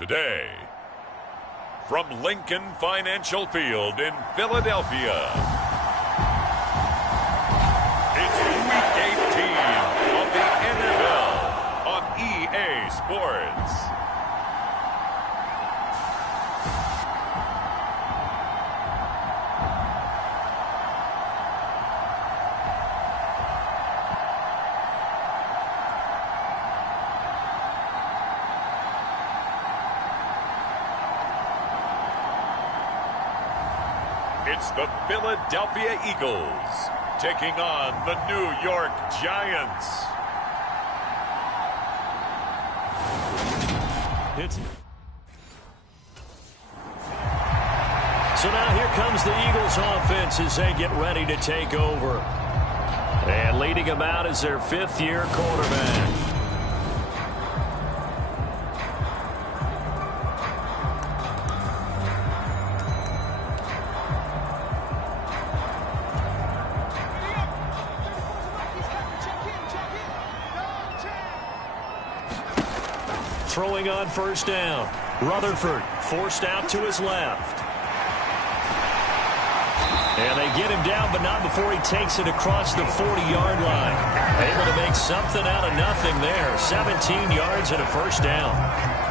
Today, from Lincoln Financial Field in Philadelphia, it's Week 18 of the NFL on EA Sports. It's the Philadelphia Eagles taking on the New York Giants. So now here comes the Eagles offense as they get ready to take over. And leading them out is their fifth-year quarterback. Throwing on first down. Rutherford forced out to his left. And they get him down, but not before he takes it across the 40-yard line. Able to make something out of nothing there. 17 yards and a first down.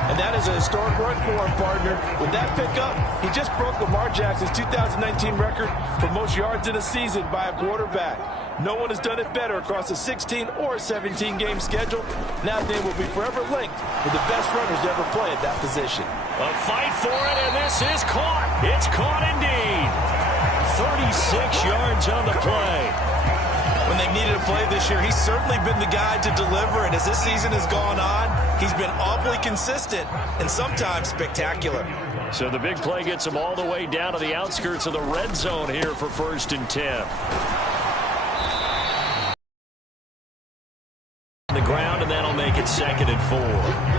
And that is a historic run for him, partner. With that pickup, he just broke Lamar Jackson's 2019 record for most yards in a season by a quarterback. No one has done it better across a 16 or 17-game schedule. Now his name will be forever linked with the best runners to ever play at that position. A fight for it, and this is caught. It's caught indeed. 36 yards on the play. When they've needed a play this year, he's certainly been the guy to deliver, and as this season has gone on, he's been awfully consistent and sometimes spectacular. So the big play gets him all the way down to the outskirts of the red zone here for 1st and 10. The ground, and that'll make it 2nd and 4.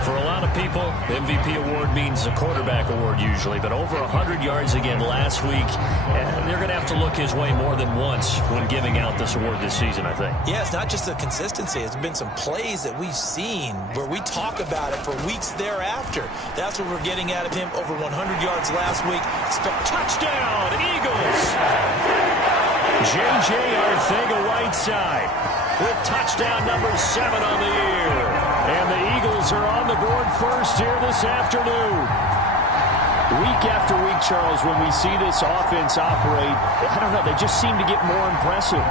For a lot of people, the MVP award means a quarterback award usually, but over 100 yards again last week, and they're going to have to look his way more than once when giving out this award this season, I think. Yeah, it's not just the consistency. It's been some plays that we've seen where we talk about it for weeks thereafter. That's what we're getting out of him. Over 100 yards last week. Touchdown, Eagles! J.J. Arcega-Whiteside with touchdown number 7 on the year. And the Eagles are on the board first here this afternoon. Week after week, Charles, when we see this offense operate, I don't know, they just seem to get more impressive.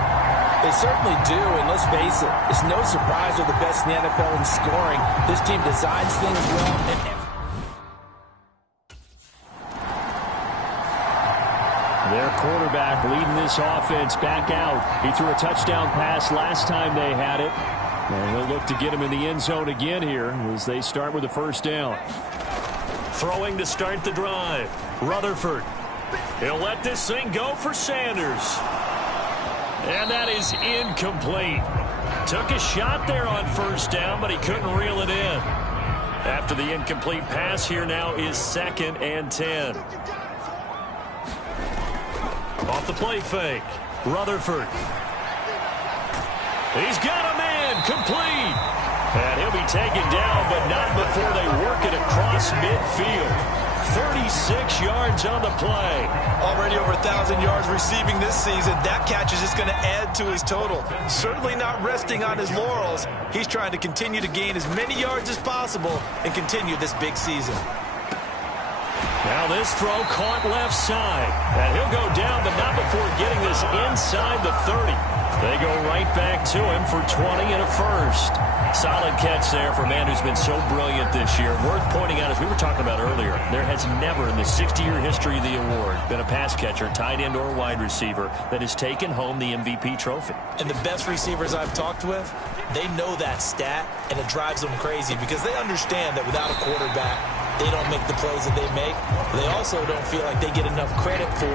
They certainly do, and let's face it, it's no surprise they're the best in the NFL in scoring. This team designs things well. Their quarterback leading this offense back out. He threw a touchdown pass last time they had it. And he'll look to get him in the end zone again here as they start with the first down. Throwing to start the drive. Rutherford. He'll let this thing go for Sanders. And that is incomplete. Took a shot there on first down, but he couldn't reel it in. After the incomplete pass, here now is 2nd and 10. Off the play fake. Rutherford. He's got a man complete. And he'll be taken down, but not before they work it across midfield. 36 yards on the play. Already over 1,000 yards receiving this season. That catch is just going to add to his total. Certainly not resting on his laurels. He's trying to continue to gain as many yards as possible and continue this big season. Now this throw caught left side. And he'll go down, but not before getting this inside the 30. They go right back to him for 20 and a first. Solid catch there for a man who's been so brilliant this year. Worth pointing out, as we were talking about earlier, there has never in the 60-year history of the award been a pass catcher, tight end or wide receiver that has taken home the MVP trophy. And the best receivers I've talked with, they know that stat, and it drives them crazy because they understand that without a quarterback, they don't make the plays that they make. They also don't feel like they get enough credit for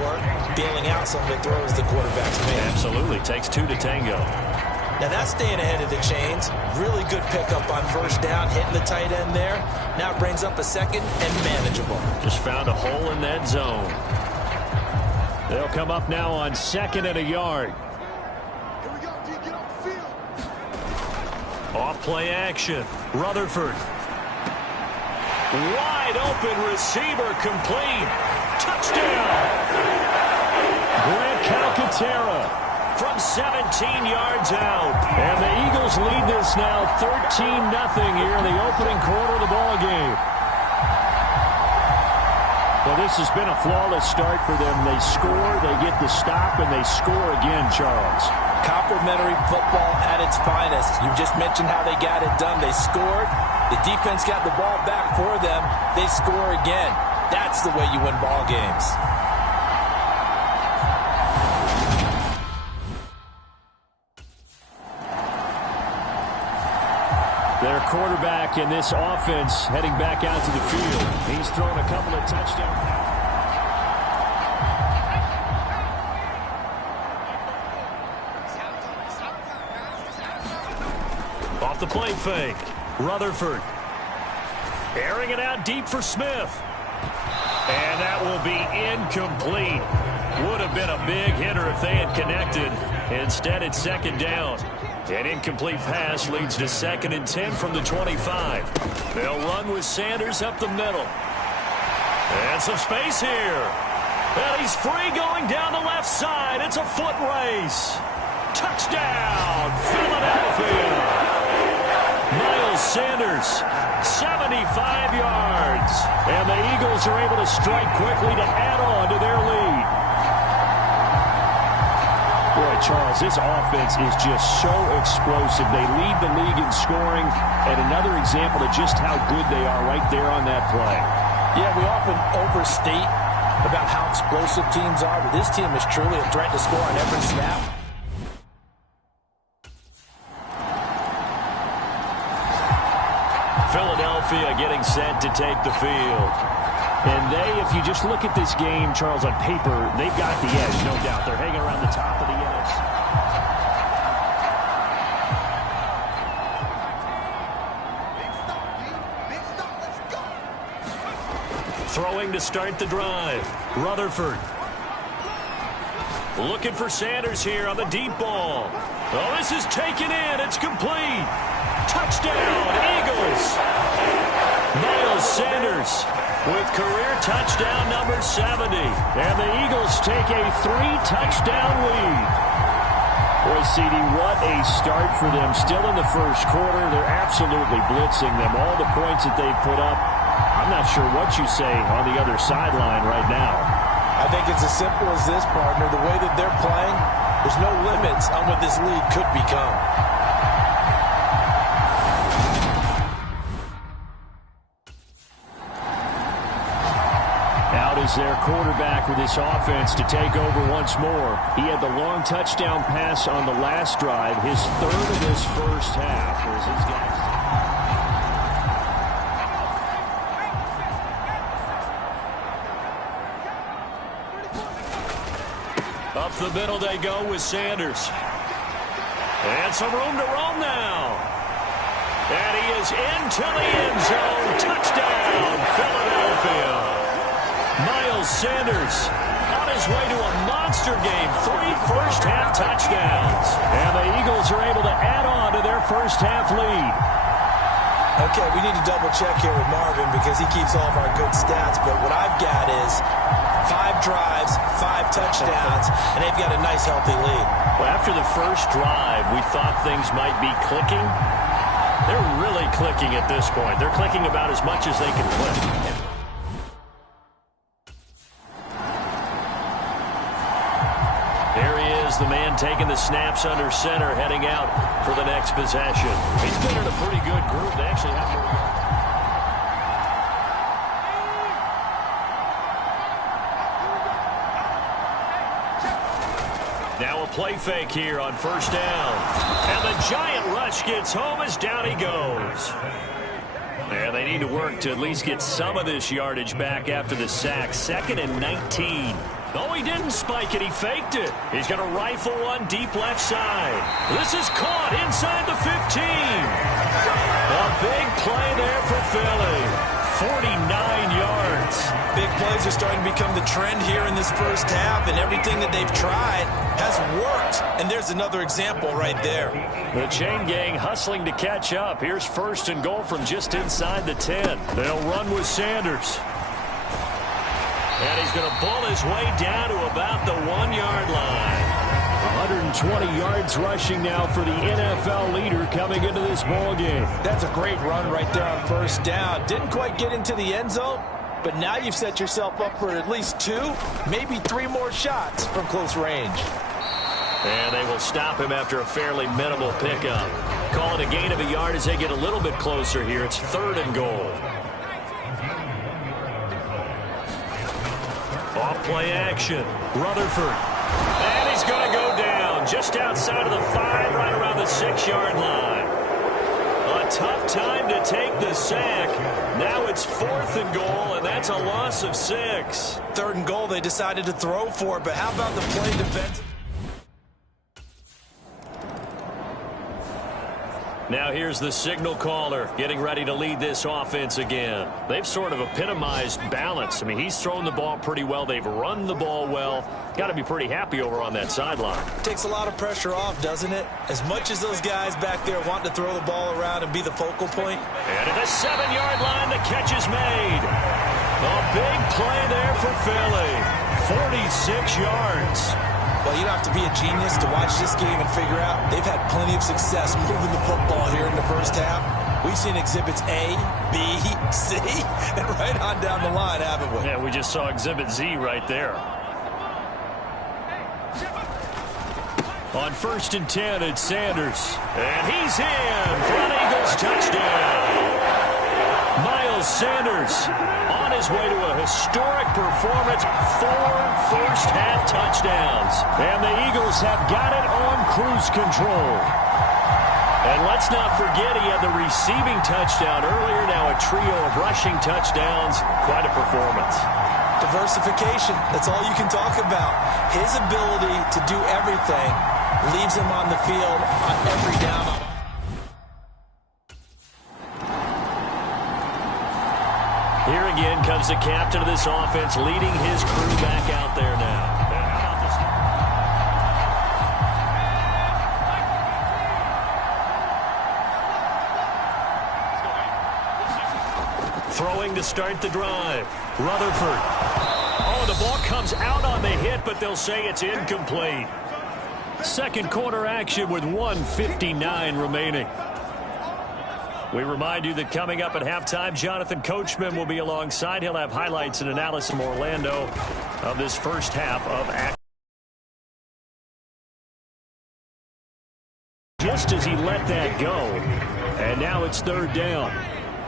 bailing out some of the throws the quarterbacks make. Absolutely. Takes 2 to tango. Now that's staying ahead of the chains. Really good pickup on first down, hitting the tight end there. Now it brings up a 2nd and manageable. Just found a hole in that zone. They'll come up now on 2nd and a yard. Here we go, D. Get off the field. Off play action. Rutherford. Wide open receiver complete. Touchdown. Grant Calcaterra From 17 yards out. And the Eagles lead this now 13-0 here in the opening quarter of the ball game. Well, this has been a flawless start for them. They score, they get the stop, and they score again, Charles. Complimentary football at its finest. You just mentioned how they got it done. They scored. The defense got the ball back for them. They score again. That's the way you win ball games. Their quarterback in this offense heading back out to the field. He's thrown a couple of touchdowns. Off the play fake. Rutherford. Airing it out deep for Smith. And that will be incomplete. Would have been a big hitter if they had connected. Instead, it's second down. An incomplete pass leads to 2nd and 10 from the 25. They'll run with Sanders up the middle. And some space here. And he's free going down the left side. It's a foot race. Touchdown, Philadelphia. Miles Sanders, 75 yards. And the Eagles are able to strike quickly to add on to their lead. Boy, Charles, this offense is just so explosive. They lead the league in scoring, and another example of just how good they are right there on that play. Yeah, we often overstate about how explosive teams are, but this team is truly a threat to score on every snap. Philadelphia getting set to take the field. And they, if you just look at this game, Charles, on paper, they've got the edge, no doubt. They're hanging around the top of the NFC. Throwing to start the drive. Rutherford. Looking for Sanders here on the deep ball. Oh, this is taken in. It's complete. Touchdown, Eagles. Miles Sanders with career touchdown number 70. And the Eagles take a 3-touchdown lead. Boy, CD, what a start for them. Still in the first quarter, they're absolutely blitzing them. All the points that they put up, I'm not sure what you say on the other sideline right now. I think it's as simple as this, partner. The way that they're playing, there's no limits on what this league could become. Out is their quarterback with this offense to take over once more. He had the long touchdown pass on the last drive, his third of this first half. As his guys up the middle they go with Sanders. And some room to roam now. And he is into the end zone. Touchdown, Philadelphia. Miles Sanders on his way to a monster game. 3 first-half touchdowns. And the Eagles are able to add on to their first-half lead. Okay, we need to double-check here with Marvin because he keeps all of our good stats. But what I've got is 5 drives, 5 touchdowns, and they've got a nice, healthy lead. Well, after the first drive, we thought things might be clicking. They're really clicking at this point. They're clicking about as much as they can click. There he is, the man taking the snaps under center, heading out for the next possession. He's been in a pretty good group. They actually have more yards. Now a play fake here on first down. And the giant rush gets home as down he goes. And they need to work to at least get some of this yardage back after the sack. 2nd and 19. Oh, he didn't spike it. He faked it. He's going to rifle one deep left side. This is caught inside the 15. A big play there for Philly. 49 yards. big plays are starting to become the trend here in this first half, and everything that they've tried has worked. And there's another example right there. The chain gang hustling to catch up. Here's 1st and goal from just inside the 10. They'll run with Sanders. And he's going to bull his way down to about the 1-yard line. 120 yards rushing now for the NFL leader coming into this ball game. That's a great run right there on 1st down. Didn't quite get into the end zone, but now you've set yourself up for at least 2, maybe 3 more shots from close range. And they will stop him after a fairly minimal pickup. Call it a gain of a yard as they get a little bit closer here. It's 3rd and goal. Off-play action. Rutherford. And he's going to go down just outside of the 5, right around the 6-yard line. A tough time to take the sack. Now it's 4th and goal, and that's a loss of 6. 3rd and goal, they decided to throw for it, but how about the play defense? Now here's the signal caller getting ready to lead this offense again. They've sort of epitomized balance. I mean, he's thrown the ball pretty well. They've run the ball well. Got to be pretty happy over on that sideline. Takes a lot of pressure off, doesn't it? As much as those guys back there want to throw the ball around and be the focal point. And at the 7-yard line, the catch is made. A big play there for Philly. 46 yards. Well, you don't have to be a genius to watch this game and figure out they've had plenty of success moving the football here in the first half. We've seen exhibits A, B, C, and right on down the line, haven't we? Yeah, we just saw exhibit Z right there. On 1st and 10, it's Sanders. And he's in for an Eagles touchdown. Miles Sanders on his way to a historic performance. 4 first-half touchdowns. And the Eagles have got it on cruise control. And let's not forget he had the receiving touchdown earlier. Now a trio of rushing touchdowns. Quite a performance. Diversification. That's all you can talk about. His ability to do everything leaves him on the field on every down. Here again comes the captain of this offense leading his crew back out there now. Throwing to start the drive. Rutherford. Oh, the ball comes out on the hit, but they'll say it's incomplete. Second quarter action with 1:59 remaining. We remind you that coming up at halftime, Jonathan Coachman will be alongside. He'll have highlights and analysis from Orlando of this first half of action. Just as he let that go, and now it's 3rd down.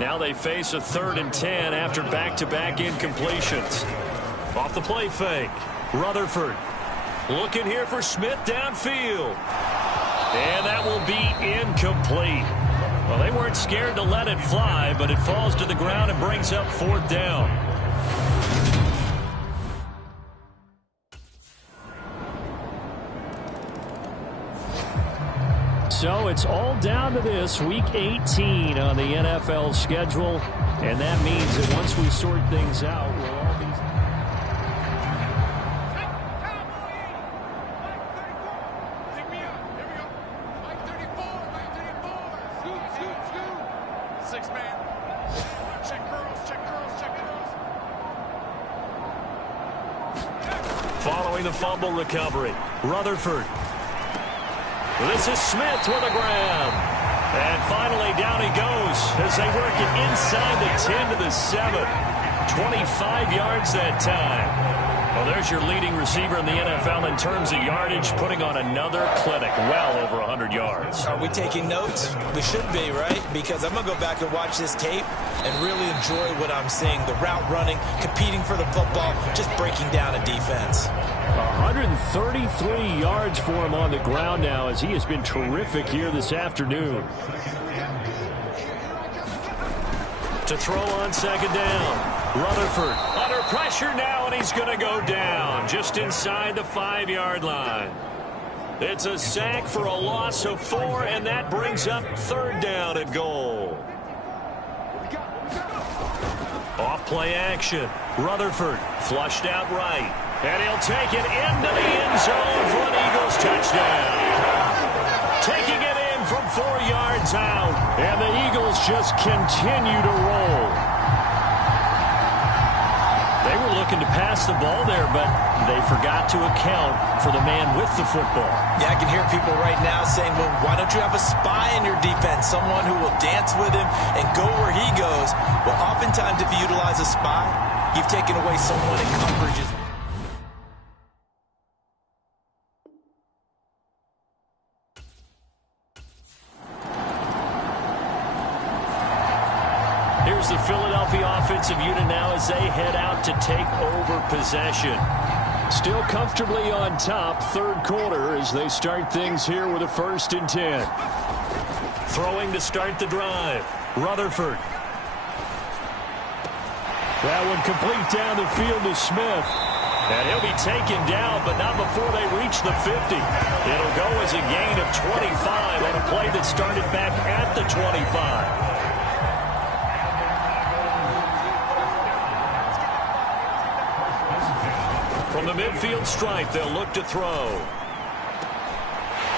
Now they face a 3rd and 10 after back-to-back incompletions. Off the play fake, Rutherford looking here for Smith downfield. And that will be incomplete. Well, they weren't scared to let it fly, but it falls to the ground and brings up 4th down. So it's all down to this, Week 18 on the NFL schedule. And that means that once we sort things out, we'll all be... Following the fumble recovery, Rutherford. This is Smith with a grab. And finally down he goes as they work it inside the 10 to the 7. 25 yards that time. Well, there's your leading receiver in the NFL in terms of yardage, putting on another clinic, well over 100 yards. Are we taking notes? We should be, right? Because I'm going to go back and watch this tape and really enjoy what I'm seeing. The route running, competing for the football, just breaking down a defense. 133 yards for him on the ground now as he has been terrific here this afternoon. To throw on 2nd down. Rutherford under pressure now, and he's going to go down just inside the 5-yard line. It's a sack for a loss of 4, and that brings up 3rd down and goal. Off play action. Rutherford flushed out right. And he'll take it into the end zone for an Eagles touchdown. Taking it in from 4 yards out. And the Eagles just continue to roll. They were looking to pass the ball there, but they forgot to account for the man with the football. Yeah, I can hear people right now saying, well, why don't you have a spy in your defense? Someone who will dance with him and go where he goes. Well, oftentimes if you utilize a spy, you've taken away someone in coverage. Here's the Philadelphia offensive unit now as they head out to take over possession. Still comfortably on top, third quarter, as they start things here with a 1st and 10. Throwing to start the drive. Rutherford. That one complete down the field to Smith. And he'll be taken down, but not before they reach the 50. It'll go as a gain of 25 on a play that started back at the 25. From the midfield stripe, they'll look to throw.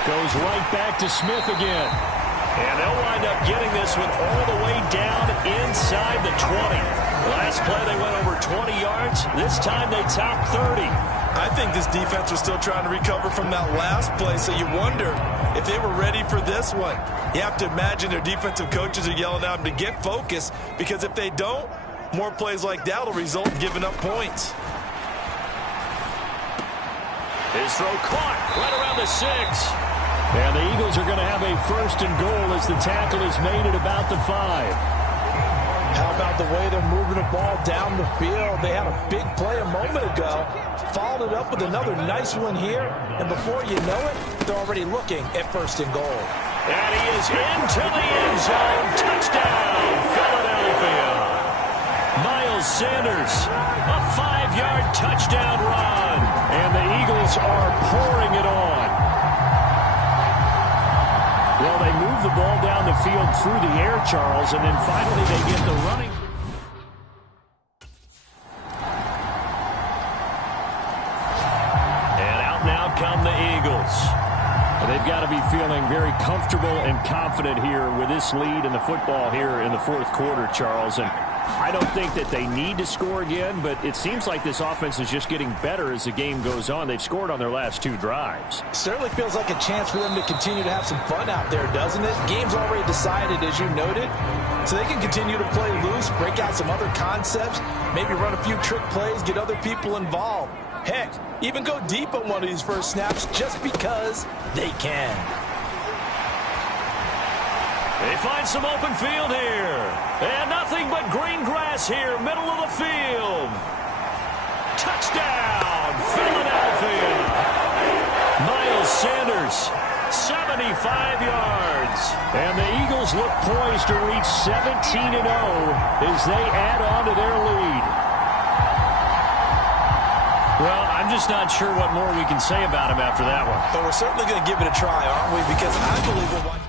Goes right back to Smith again. And they'll wind up getting this one all the way down inside the 20. Last play, they went over 20 yards. This time, they topped 30. I think this defense was still trying to recover from that last play, so you wonder if they were ready for this one. You have to imagine their defensive coaches are yelling at them to get focused, because if they don't, more plays like that will result in giving up points. His throw caught right around the 6. And the Eagles are going to have a 1st and goal as the tackle is made at about the 5. How about the way they're moving the ball down the field? They had a big play a moment ago, followed it up with another nice one here, and before you know it, they're already looking at 1st and goal. And he is into the end zone. Touchdown, Philadelphia. Miles Sanders, a 5-yard touchdown run. And the Eagles are pouring it on. Well, they move the ball down the field through the air, Charles, and then finally they get the running. And out now come the Eagles. They've got to be feeling very comfortable and confident here with this lead in the football here in the 4th quarter, Charles. And I don't think that they need to score again, but it seems like this offense is just getting better as the game goes on. They've scored on their last 2 drives. Certainly feels like a chance for them to continue to have some fun out there, doesn't it? Game's already decided, as you noted, so they can continue to play loose, break out some other concepts, maybe run a few trick plays, get other people involved. Heck, even go deep on one of these first snaps just because they can. They find some open field here. And nothing but green grass here, middle of the field. Touchdown, Philadelphia. Miles Sanders, 75 yards. And the Eagles look poised to reach 17-0 as they add on to their lead. Well, I'm just not sure what more we can say about him after that one. But we're certainly going to give it a try, aren't we? Because I believe we'll watch.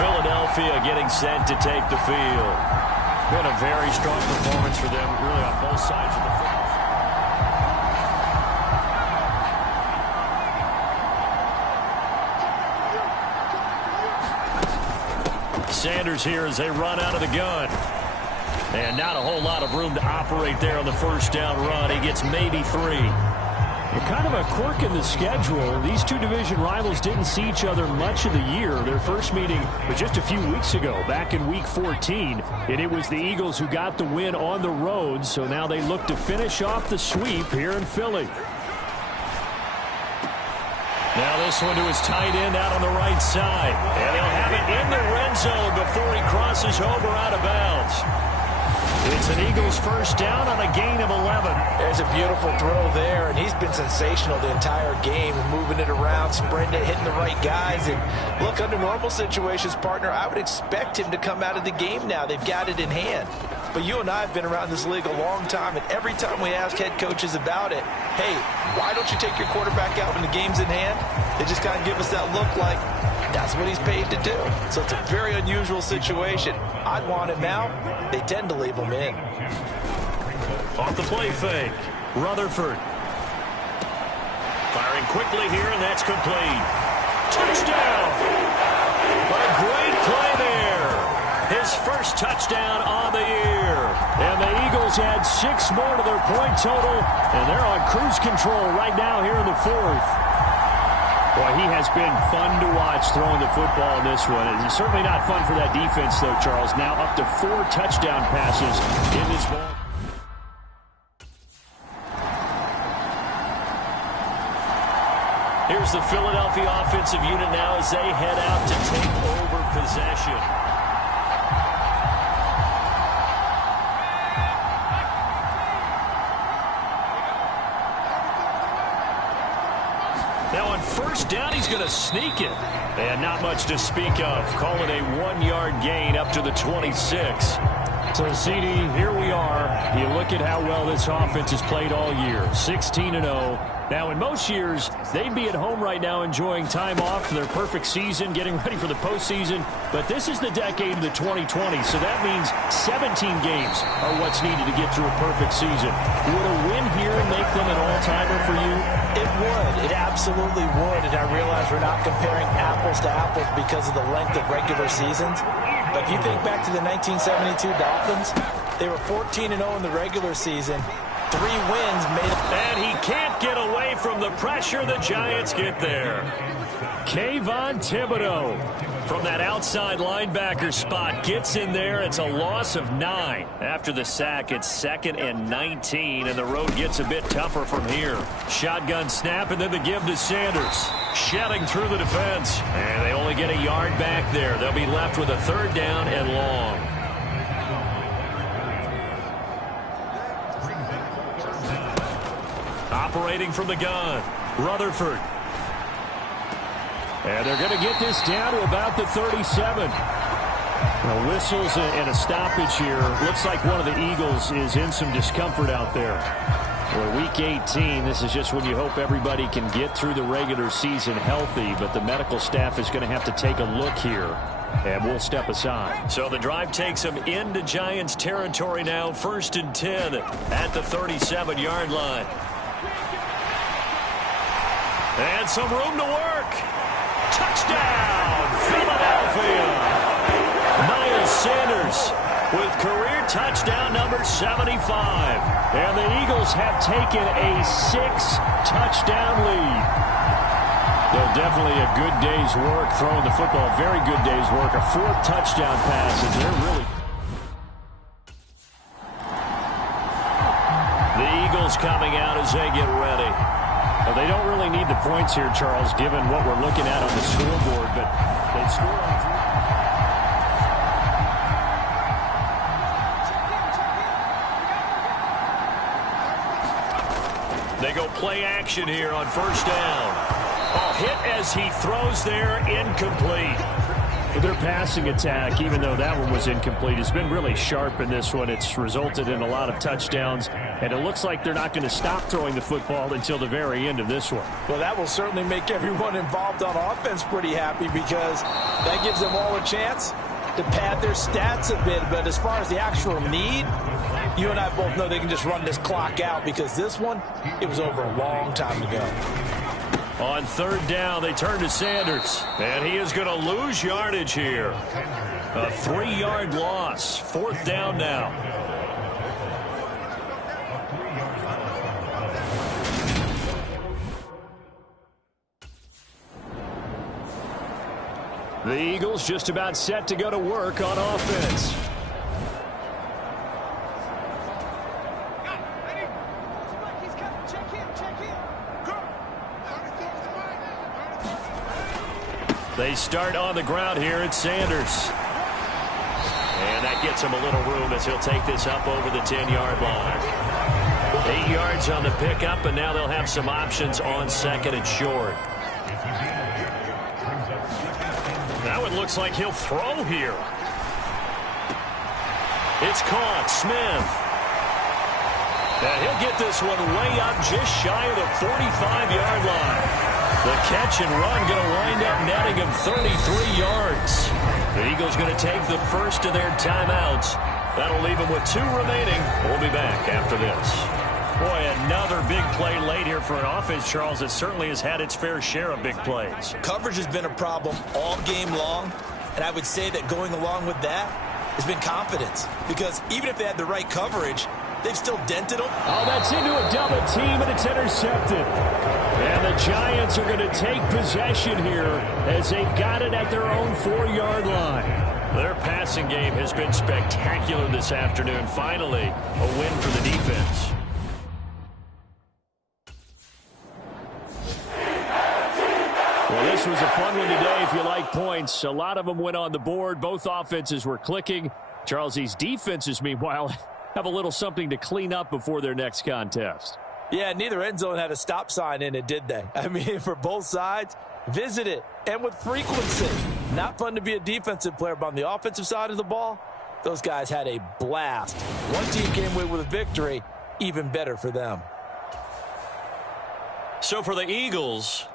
Philadelphia getting set to take the field. Been a very strong performance for them, really, on both sides of the field. Sanders here as they run out of the gun. And not a whole lot of room to operate there on the first down run. He gets maybe 3. Kind of a quirk in the schedule. These two division rivals didn't see each other much of the year. Their first meeting was just a few weeks ago, back in Week 14. And it was the Eagles who got the win on the road. So now they look to finish off the sweep here in Philly. Now this one to his tight end out on the right side. And he'll have it in the red zone before he crosses over out of bounds. It's an Eagles first down on a gain of 11. There's a beautiful throw there, and he's been sensational the entire game, moving it around, spreading it, hitting the right guys. And look, under normal situations, partner, I would expect him to come out of the game now. They've got it in hand. But you and I have been around this league a long time, and every time we ask head coaches about it, hey, why don't you take your quarterback out when the game's in hand? They just kind of give us that look like that's what he's paid to do. So it's a very unusual situation. I'd want him out. They tend to leave him in. Off the play fake, Rutherford. Firing quickly here, and that's complete. Touchdown! What a great play there. His first touchdown on the year. And the Eagles add 6 more to their point total, and they're on cruise control right now here in the 4th. Boy, he has been fun to watch throwing the football in this one. It's certainly not fun for that defense, though, Charles. Now up to 4 touchdown passes in this ball. Here's the Philadelphia offensive unit now as they head out to take over possession. Now on first down, he's going to sneak it. And not much to speak of. Call it a 1-yard gain up to the 26. So, CD, here we are. You look at how well this offense has played all year. 16-0. Now, in most years, they'd be at home right now enjoying time off for their perfect season, getting ready for the postseason. But this is the decade of the 2020, so that means 17 games are what's needed to get through a perfect season. Would a win here make them an all-timer for you? It would. It absolutely would. And I realize we're not comparing apples to apples because of the length of regular seasons. But if you think back to the 1972 Dolphins, they were 14-0 in the regular season. 3 wins made it. And he can't get away from the pressure. The Giants get there. Kayvon Thibodeau from that outside linebacker spot gets in there. It's a loss of 9. After the sack, it's 2nd and 19, and the road gets a bit tougher from here. Shotgun snap, and then the give to Sanders. Shedding through the defense. And they only get a yard back there. They'll be left with a 3rd down and long. Operating from the gun, Rutherford. And they're going to get this down to about the 37. Now, whistles and a stoppage here. Looks like one of the Eagles is in some discomfort out there. Well, week 18, this is just when you hope everybody can get through the regular season healthy, but the medical staff is going to have to take a look here. And we'll step aside. So the drive takes them into Giants territory now. 1st and 10 at the 37-yard line. And some room to work. Touchdown, Philadelphia. Miles Sanders with career touchdown number 75. And the Eagles have taken a 6-touchdown lead. Though definitely a good day's work throwing the football. Very good day's work. A 4th touchdown pass. And they're really... The Eagles coming out as they get ready. Well, they don't really need the points here, Charles, given what we're looking at on the scoreboard, but they score on 3. They go play action here on 1st down. Oh, hit as he throws there, incomplete. Their passing attack, even though that one was incomplete, has been really sharp in this one. It's resulted in a lot of touchdowns, and it looks like they're not going to stop throwing the football until the very end of this one. Well, that will certainly make everyone involved on offense pretty happy because that gives them all a chance to pad their stats a bit. But as far as the actual need, you and I both know they can just run this clock out because this one, it was over a long time ago. On 3rd down, they turn to Sanders, and he is going to lose yardage here. A 3-yard loss. 4th down now. The Eagles just about set to go to work on offense. They start on the ground here at Sanders. And that gets him a little room as he'll take this up over the 10-yard line. 8 yards on the pickup, and now they'll have some options on 2nd and short. Now it looks like he'll throw here. It's caught. Smith. And he'll get this one way up just shy of the 45-yard line. The catch and run going to wind up netting him 33 yards. The Eagles going to take the first of their timeouts. That'll leave them with 2 remaining. We'll be back after this. Boy, another big play late here for an offense, Charles, that certainly has had its fair share of big plays. Coverage has been a problem all game long, and I would say that going along with that has been confidence. Because even if they had the right coverage, they've still dented them. Oh, that's into a double team, and it's intercepted. And the Giants are going to take possession here as they've got it at their own 4-yard line. Their passing game has been spectacular this afternoon. Finally, a win for the defense. Well, this was a fun one today if you like points. A lot of them went on the board. Both offenses were clicking. Charles, these defenses, meanwhile, have a little something to clean up before their next contest. Yeah, neither end zone had a stop sign in it, did they? I mean, for both sides, visit it, and with frequency. Not fun to be a defensive player, but on the offensive side of the ball, those guys had a blast. One team came away with a victory, even better for them. So for the Eagles,